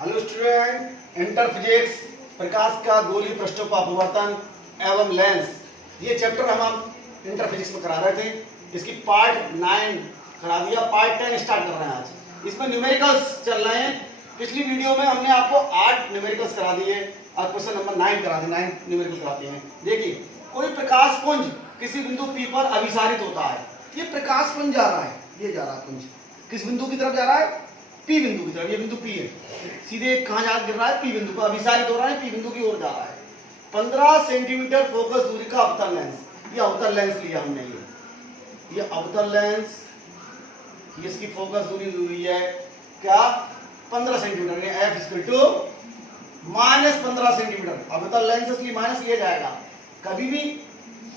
Hello student, inter physics प्रकाश का गोलीय पृष्ठों का अपवर्तन एवं लेंस, ये चैप्टर हम इंटर फिजिक्स में करा रहे थे। इसकी पार्ट 9 करा दिया, पार्ट 10 स्टार्ट कर रहे हैं आज। इसमें न्यूमेरिकल्स चल रहे हैं। पिछली वीडियो में हमने आपको 8 न्यूमेरिकल्स करा दिए और क्वेश्चन नंबर 9 करा दिए। 9 न्यूमेरिकल कराते हैं। देखिए, कोई प्रकाश पुंज किसी बिंदु P पर अभिसारित होता है। ये प्रकाश पुंज जा रहा है, ये जा रहा है पुंज किस बिंदु की तरफ जा रहा है? P बिंदु की तरफ। ये बिंदु P है, सीधे कहां जा गिर रहा है? P बिंदु पर अभिसारित हो रहा है, P बिंदु की ओर जा रहा है। 15 सेंटीमीटर फोकस दूरी का अवतल लेंस, ये अवतल लेंस लिया हमने। ये अवतल लेंस, इसकी फोकस दूरी हुई है क्या? 15 centimetre. F equal to -15 centimetre. अवतल लेंस इसलिए माइनस लिया जाएगा। कभी भी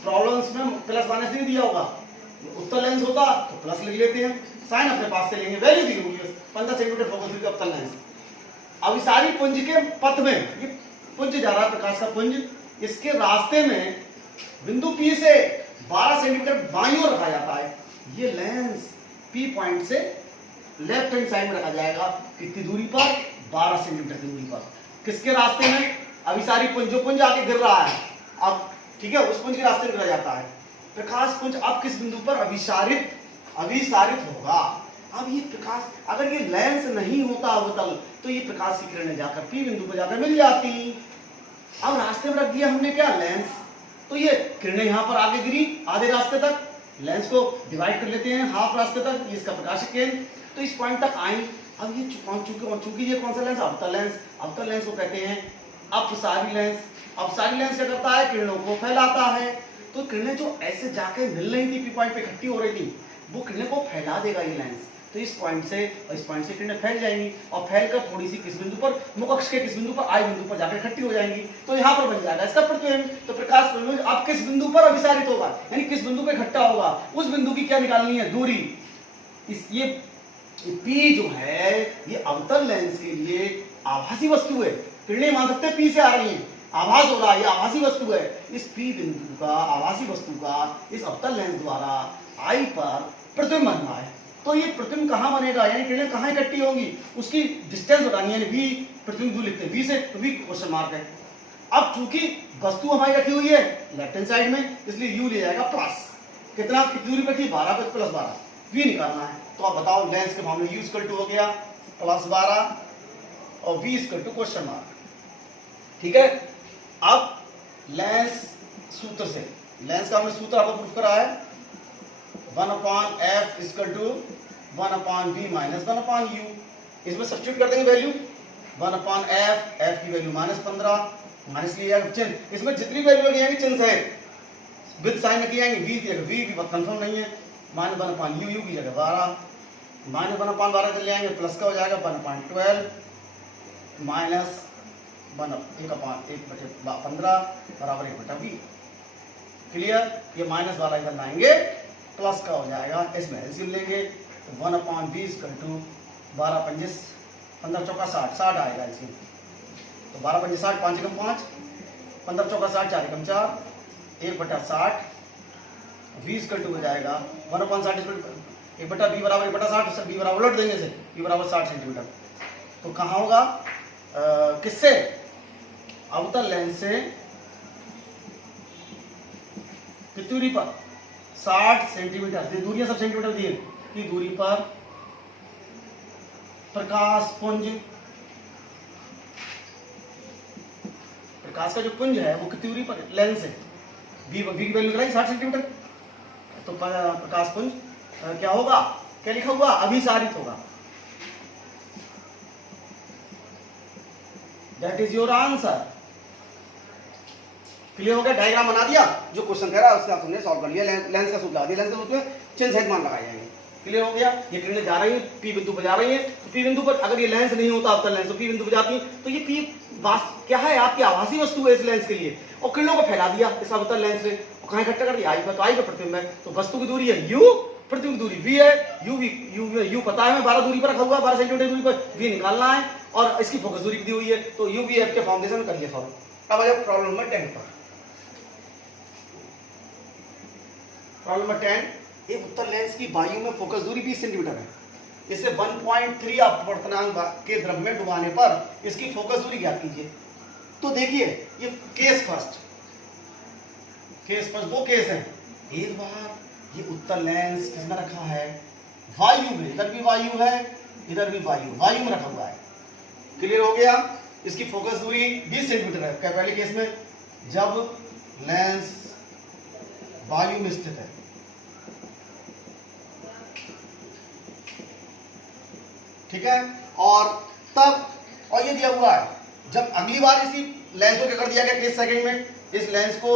प्रॉब्लम्स में प्लस माइनस नहीं दिया होगा। उत्तल लेंस होता तो प्लस लिख लेते हैं, साइन अपने पास से लेंगे, वैल्यू दी होगी 15 सेंटीमीटर फोकस दूरी का अवतल लेंस। अभिसारी पुंज के पथ में, ये पुंज जा रहा है प्रकाश का पुंज, इसके रास्ते में बिंदु P से 12 सेंटीमीटर बाईं ओर रखा जाता है। ये लेंस P पॉइंट से लेफ्ट हैंड साइड में रखा जाएगा। कितनी दूरी पर? 12 सेंटीमीटर की दूरी पर। किसके रास्ते में? अभिसारी पुंज, जो पुंज आके गिर रहा है अब, ठीक है, उस पुंज के रास्ते में गिरा जाता है। प्रकाश पुंज अब किस बिंदु पर अभिसारित होगा? अब ये प्रकाश, अगर ये लेंस नहीं होता अवतल, तो ये प्रकाश की किरणें जाकर P बिंदु पर जाकर मिल जाती। अब रास्ते में रख दिया हमने क्या? लेंस। तो ये किरणें यहाँ पर आगे गिरी आधे रास्ते तक, लेंस को डिवाइड कर लेते हैं हाफ रास्ते तक, ये इसका प्रकाशिक केंद्र, तो इस पॉइंट तक आई। अब ये चूंकि ये कौन सा लेंस? अवतल लेंस। अवतल लेंस को कहते हैं अपसारी लेंस। अपसारी लेंस क्या करता है? किरणों को फैलाता है। तो किरणें जो ऐसे जाके मिल रही थी P पॉइंट पे इकट्ठी हो रही थी, वो किरणें को फैला देगा ये लेंस। तो इस पॉइंट से और इस पॉइंट से किरणें फैल जाएंगी और फैलकर थोड़ी सी किस बिंदु पर? मुखअक्ष के किस बिंदु पर? I बिंदु पर जाकर इकट्ठी हो जाएंगी। तो यहाँ पर बन जाएगा इसका प्रतिबिंब। तो प्रकाश प्रतिबिंब अब किस बिंदु पर अभिसारित होगा, यानी किस बिंदु पर इकट्ठा होगा, उस बिंदु की क्या निकालनी है? दूरी। ये P जो है, ये अवतल लेंस के लिए आभासी वस्तु है। किरणें मान सकते हैं P से आ रही हैं, आभास हो रहा है, ये आभासी वस्तु है। इस P बिंदु का, आभासी वस्तु का इस अवतल लेंस द्वारा I पर प्रतिबिंब बन रहा है। तो ये प्रतिबिंब कहाँ बनेगा, यानी किरणें कहाँ इकट्ठी होंगी, उसकी डिस्टेंस बतानी है। यानी V प्रतिबिंब दूरी लिखते हैं, V से V क्वेश्चन मार्क है। अब चूंकि वस्तु हमारी रखी हुई है लेफ्ट हैंड साइड में, इसलिए U ले जाएगा प्लस। कितना, कितनी दूरी पर थी? 12 पर प्लस 12, V निकालना है। तो आप बताओ, लेंस के मामले U इक्वल टू हो गया +12 और V equal to question mark. ठीक है। अब लेंस सूत्र से, लेंस का हमने सूत्र आपको प्रूफ करा है, 1/f equal to 1/v minus 1/u। इसमें सब्स्टिट्यूट कर देंगे वैल्यू, 1/f, f की वैल्यू -15, माइनस लिया जाएगा चिन्ह। इसमें जितनी वैल्यू लगी जाएंगी चिन्ह सहित विद साइन लगी जाएंगे। v की जगह v भी कंफर्म नहीं है, -1/u, u की जगह 12, -1/12 कर ले आएंगे, प्लस का हो जाएगा 1/12 माइनस 1/15 बराबर 1/v। क्लियर? ये -12 इधर लाएंगे, प्लस का हो जाएगा, इसमें एलसीएम लेंगे तो 1/v इक्वल टू 12 पंजिस 15 चौका 60, 60 आएगा एलसीएम। तो 12 पंजिस 60, 5 एकम 5, 15 चौका 60, 4 एकम 4, 1/60 v इक्वल टू हो जाएगा 1/60 1/v बराबर 1/60, v बराबर उलट देने से v बराबर 60 सेंटीमीटर। तो कहाँ होगा? किससे? अवतल लेंस से कितनी दूरी पर? 60 सेंटीमीटर। दूरियां सब सेंटीमीटर दी की दूरी पर प्रकाश पुंज, प्रकाश का जो पुंज है वो कितनी दूरी पर? लेंस है, v की वैल्यू निकाली 60 सेंटीमीटर। तो प्रकाश पुंज क्या होगा? क्या लिखा हुआ? अभिसारित होगा। That is your answer. Clear हो गया? डायग्राम बना दिया, जो क्वेश्चन कह रहा है उसका आपने सॉल्व कर लिया। लेंस का सूत्र लगा दिया, लेंस के सूत्र में चिन्ह सहित मान लगाए जाएंगे। क्लियर हो गया? ये किरणें जा रही हैं P बिंदु पर जा रही हैं, तो P बिंदु पर अगर ये लेंस नहीं होता अवतल लेंस, तो P बिंदु पर जाती, तो ये P क्या है? आपकी आभासी वस्तु है इस लेंस के लिए, और किरणों को फैला दिया इस अवतल लेंस में, और कहाँ इकट्ठा कर दिया? I पर। तो I पर प्रतिबिंब है, तो वस्तु की दूरी है U, प्रतिबिंब दूरी V है। U पता है, मैं 12 दूरी पर रखा हुआ, 12 सेंटीमीटर दूरी पर V निकालना है, और इसकी फोकस दूरी दी हुई है, तो UVF के फॉर्मुलेशन में कर लिया सॉल्व। अब आ जाओ प्रॉब्लम नंबर 10 पर। प्रॉब्लम नंबर 10, एक उत्तल लेंस की वायु में फोकस दूरी 20 सेंटीमीटर है। इसे 1.3 अपवर्तनांक के द्रव में डुबाने पर इसकी फोकस दूरी ज्ञात कीजिए। तो देखिए ये केस फर्स्ट दो केस हैं। एक बार ये उत्तर लेंस किसमें रखा है, वायु में, इधर भी वायु है इधर भी वायु में रखा हुआ है। क्लियर हो गया। इसकी फोकस दूरी 20 सेंटीमीटर है। क्या पहले केस में जब लेंस वायु में स्थित है, ठीक है, और तब और ये दिया हुआ है जब अगली बार इसी लेंस को क्या कर दिया गया, किस सेकंड में इस लेंस को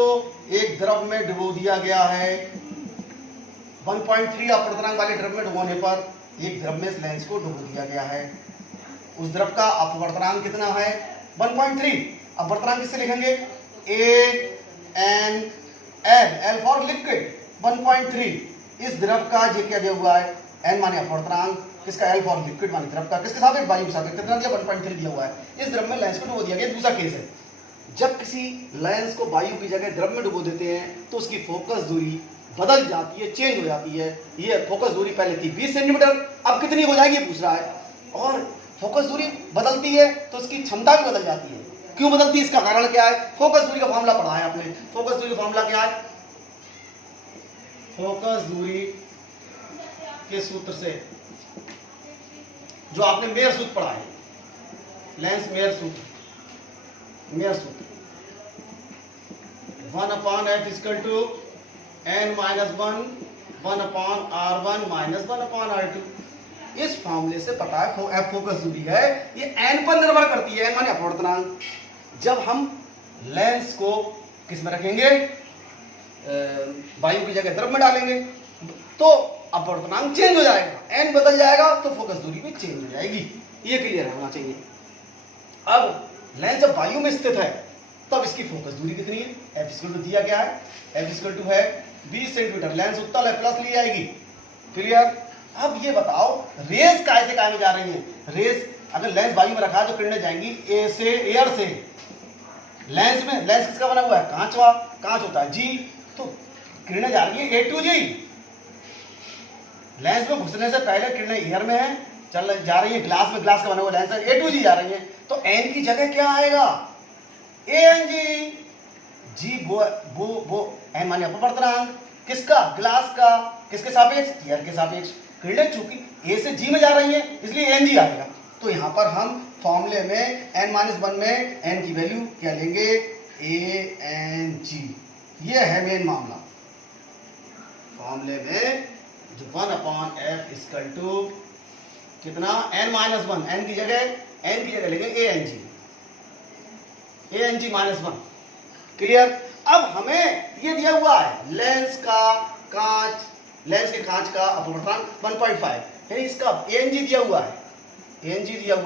एक द्रव में डुबो दिया गया है। 1.3 अपवर्तनांक वाले द्रव में डुबोने पर एक द्रव में इस लेंस को डुबो दिया गया है। उस द्रव का अपवर्तनांक कितना है, 1.3। अपवर्तनांक किससे लिखेंगे, ANL, L फॉर लिक्विड, 1.3। इस द्रव का ये क्या दिया हुआ है, N माने अपवर्तनांक, किसका, L फॉर लिक्विड माने द्रव का, किसके सापेक्ष, वायु के सापेक्ष, कितना दिया, 1.3 दिया हुआ है। इस द्रव में लेंस को डुबो दिया गया। दूसरा केस है जब किसी लेंस को वायु की जगह द्रव में डुबो देते हैं तो उसकी फोकस दूरी बदल जाती है, चेंज हो जाती है। ये फोकस दूरी पहले थी 20 सेंटीमीटर, अब कितनी हो जाएगी पूछ रहा है। और फोकस दूरी बदलती है तो उसकी क्षमता भी बदल जाती है। क्यों बदलती है, इसका कारण क्या है, फोकस दूरी का फॉर्मूला पढ़ा है आपने। फोकस दूरी का फॉर्मूला क्या है, फोकस दूरी के सूत्र से जो आपने मेयर सूत्र पढ़ा है, लेंस मेयर सूत्र 1/f = n-1 1/r1 - 1/r2। इस फॉर्मूले से पता है f फोकस दूरी है, ये n पर निर्भर करती है, n माने अपवर्तनांक। जब हम लेंस को किस में रखेंगे, वायु की जगह द्रव में डालेंगे तो अपवर्तनांक चेंज हो जाएगा, n बदल जाएगा तो फोकस दूरी भी चेंज हो जाएगी। ये क्लियर होना चाहिए। अब लेंस जब वायु में स्थित है तब इसकी फोकस दूरी कितनी है, f = दिया गया है, f = है 20 सेंटीमीटर। लेंस उत्तल है, प्लस ली जाएगी। क्लियर। अब ये बताओ रेस काय से काय में जा रही है। रेस अगर लेंस वायु में रखा है तो किरणें जाएंगी ए से, एयर से लेंस में। लेंस किसका बना हुआ है, कांच होता है G, तो किरणें जा रही है A to G। लेंस में घुसने से पहले किरणें एयर में है, जा रही है ग्लास में, ग्लास का बना हुआ लेंस है, A to G जा रही है, तो N की जगह क्या आएगा, ANG। G वो N माने अपवर्तनांक, किसका, ग्लास का, किसके सापेक्ष, एयर के सापेक्ष। किरणें चूंकि A से G में जा रही हैं इसलिए ANG आएगा। तो यहां पर हम फॉर्मूले में n-1 में n की वैल्यू क्या लेंगे, ANG। ये है मेन मामला। फॉर्मूले में जो 1/f = कितना, n-1, n की जगह लेंगे ANG -1। क्लियर। अब हमें ये दिया हुआ है लेंस के कांच का अपवर्तनांक 1.5, यानी इसका ANG दिया हुआ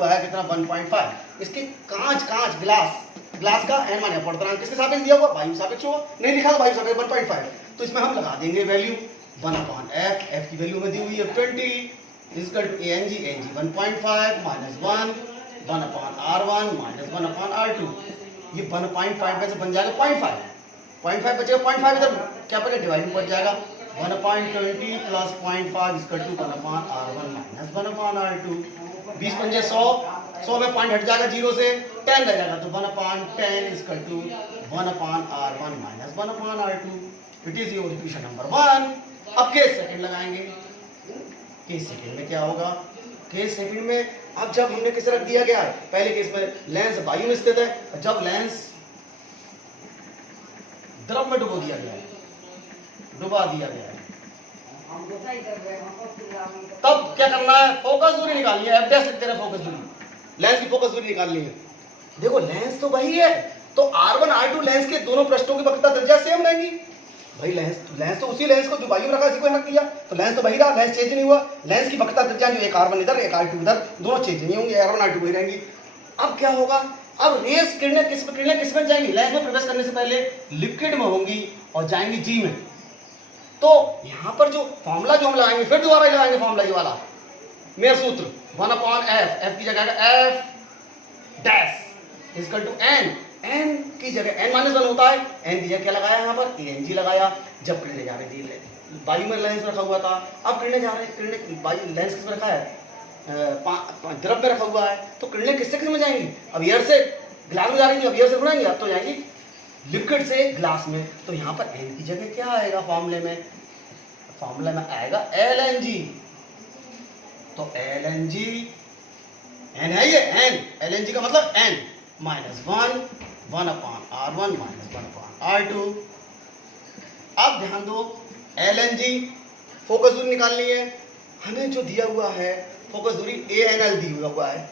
है कितना, 1.5। इसके कांच ग्लास का n माने अपवर्तनांक किसके सापेक्ष दिया हुआ, वायु सापेक्ष होगा, नहीं लिखा तो वायु सापेक्ष 1.5। तो इसमें हम लगा देंगे वैल्यू 1/f, f की वैल्यू में दी हुई है 20 = ANG 1.5 - 1 1/r1 - 1/r2। ये 1.5 में से बन जाएगा 0.5 बचेगा, 0.5 इधर क्या पड़ेगा, डिवाइड में पड़ जाएगा। 1/20 + 0.5 = 1/r1 - 1/r2। 20 पंजे 100 में पॉइंट हट जाएगा, 0 से 10 रह जाएगा, तो 1/10 = 1/r1 - 1/r2। It is your equation number 1। अब केस सेकंड लगाएंगे। केस सेकंड में क्या होगा, केस सेकंड में अब जब हमने किसे रख दिया गया है, पहले केस में लेंस वायु में स्थित है, जब लेंस द्रव में डुबा दिया गया है, तब क्या करना है, फोकस दूरी निकालनी है, F' लिखते हैं फोकस दूरी, लेंस की फोकस दूरी निकालनी है। देखो लेंस तो वही है, तो R1 R2 लेंस के दोनों पृष्ठों की वक्रता त्रिज्या सेम रहेगी। भाई लेंस तो उसी लेंस को जो वायु रखा इसी को रख दिया, तो लेंस तो वही रहा, लेंस चेंज नहीं हुआ। लेंस की वक्रता त्रिज्या जो एक R1 इधर एक R2 इधर, दोनों चेंज नहीं होंगे, R1 R2 वही रहेंगी। अब क्या होगा, अब रेस किरणें किस में जाएंगी, लेंस में प्रवेश करने से पहले लिक्विड में होंगी और जाएंगी G में। तो यहां पर जो फॉर्मूला जो हम लगाएंगे, फिर दोबारा लगाएंगे फॉर्मूला ये वाला मेयर सूत्र 1/f, f की जगह f डैश = n, n की जगह n-1 होता है, n की जगह क्या लगाया यहाँ पर, ANG लगाया। जब किरणें जा रही थी वायु में लेंस रखा हुआ था, अब किरणें जा रही, किरणें वायु लेंस किस में रखा है, द्रव में रखा हुआ है, तो किरणें किससे किस में जाएंगी? अब एयर से ग्लास में जा रही थी, अब एयर से उड़ाएंगे, अब तो जाएंगी लिक्विड से ग्लास में। तो यहाँ पर एन की जगह क्या आएगा फॉर्मूले में? फॉर्मूला में आएगा LNG। तो LNG एन है ये, एन LNG का मतलब n -1 1/R1 - 1/R2। अब ध्यान दो, LNG फोकस दूरी निकालनी है, हमें जो दिया हुआ है फोकस दूरी ANL दिया हुआ है,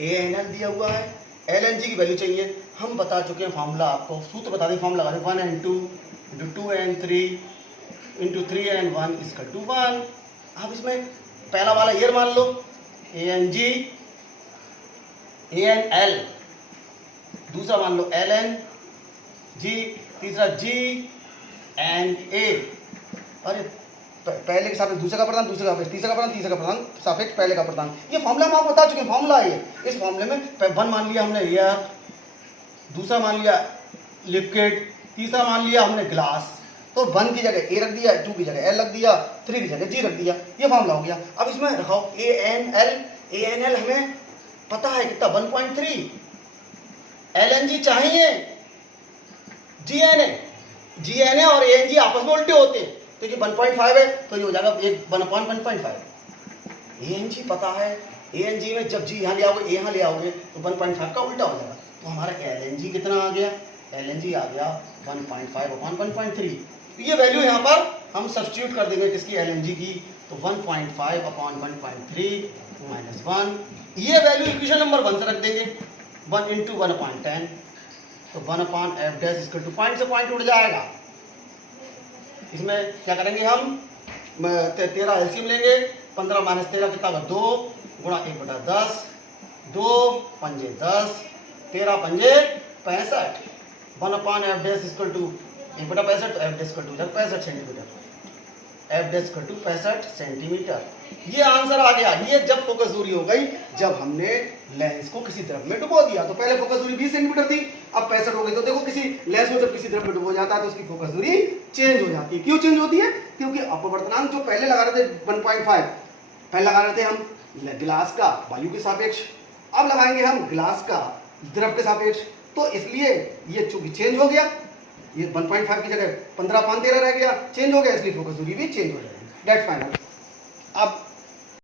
ANL दिया हुआ है, LNG की वैल्यू चाहिए। हम बता चुके हैं फॉर्मूला, आपको सूत्र बता दें, फॉर्मूला लगा दें 1n2 × 2n3 × 3n1 = 1। अब इसमें पहला वाला ईयर मान लो ANG ANL, दूसरा मान लो LNG, तीसरा GNA। अरे पहले के सापेक्ष दूसरे का प्रदान, दूसरे का सापेक्ष तीसरे का प्रदान, तीसरे का प्रदान सापेक्ष पहले का प्रदान। ये फॉर्मूला हम आपको बता चुके हैं, फॉर्मूला है ये। इस फॉर्मूले में 1 मान लिया हमने एयर, दूसरा मान लिया लिक्विड, तीसरा मान लिया हमने ग्लास। तो 1 की जगह A रख दिया, 2 की जगह L रख दिया, 3 की जगह G रख दिया, ये फॉर्मूला हो गया। अब इसमें रखो ANL हमें पता है कितना 1.3, LNG चाहिए, GNA और ANG आपस में उल्टे होते हैं, तो ये 1.5 है, तो ये हो जाएगा 1/1.5। ANG पता है, ANG में जब G यहाँ ले आओगे, A यहाँ ले आओगे, तो 1.5 का उल्टा हो जाएगा। तो हमारा LNG कितना आ गया? LNG आ गया 1.5/1.3। ये वैल्यू यहाँ पर हम सब्स्टिट्यूट कर देंगे किसकी? LNG की। तो 1.5/1.3 - 1, ये वैल्यू इक्वेशन नंबर 1 से रख देंगे, 1 × 1/10। तो 1/f = पॉइंट से पॉइंट उड़ जाएगा। इसमें क्या करेंगे हम? 13 एलसीएम लेंगे, 15 - 13 कितना होगा? 2 × 1/10, 2 पंजे 10, 13 पंजे 65। 1/f = 1/65, तो f = 65 सेंटीमीटर, f = 65 सेंटीमीटर। ये आंसर आ गया। ये जब फोकस दूरी हो गई, जब हमने लेंस को किसी द्रव में डुबो दिया। तो पहले फोकस दूरी 20 सेंटीमीटर थी, अब 65 हो गई। तो देखो, किसी लेंस को जब किसी द्रव में डुबो जाता है तो उसकी फोकस दूरी चेंज हो जाती है। क्यों चेंज होती है? क्योंकि अपवर्तनांक जो पहले लगा रहे थे 1.5, पहले लगा रहे थे हम ग्लास का वायु के सापेक्ष, अब लगाएंगे हम ग्लास का द्रव के सापेक्ष। तो इसलिए ये चूंकि चेंज हो गया, ये 1.5 की जगह 15 5 13 रह गया, चेंज हो गया, इसलिए फोकस दूरी भी चेंज हो जाएगी। That's final. अब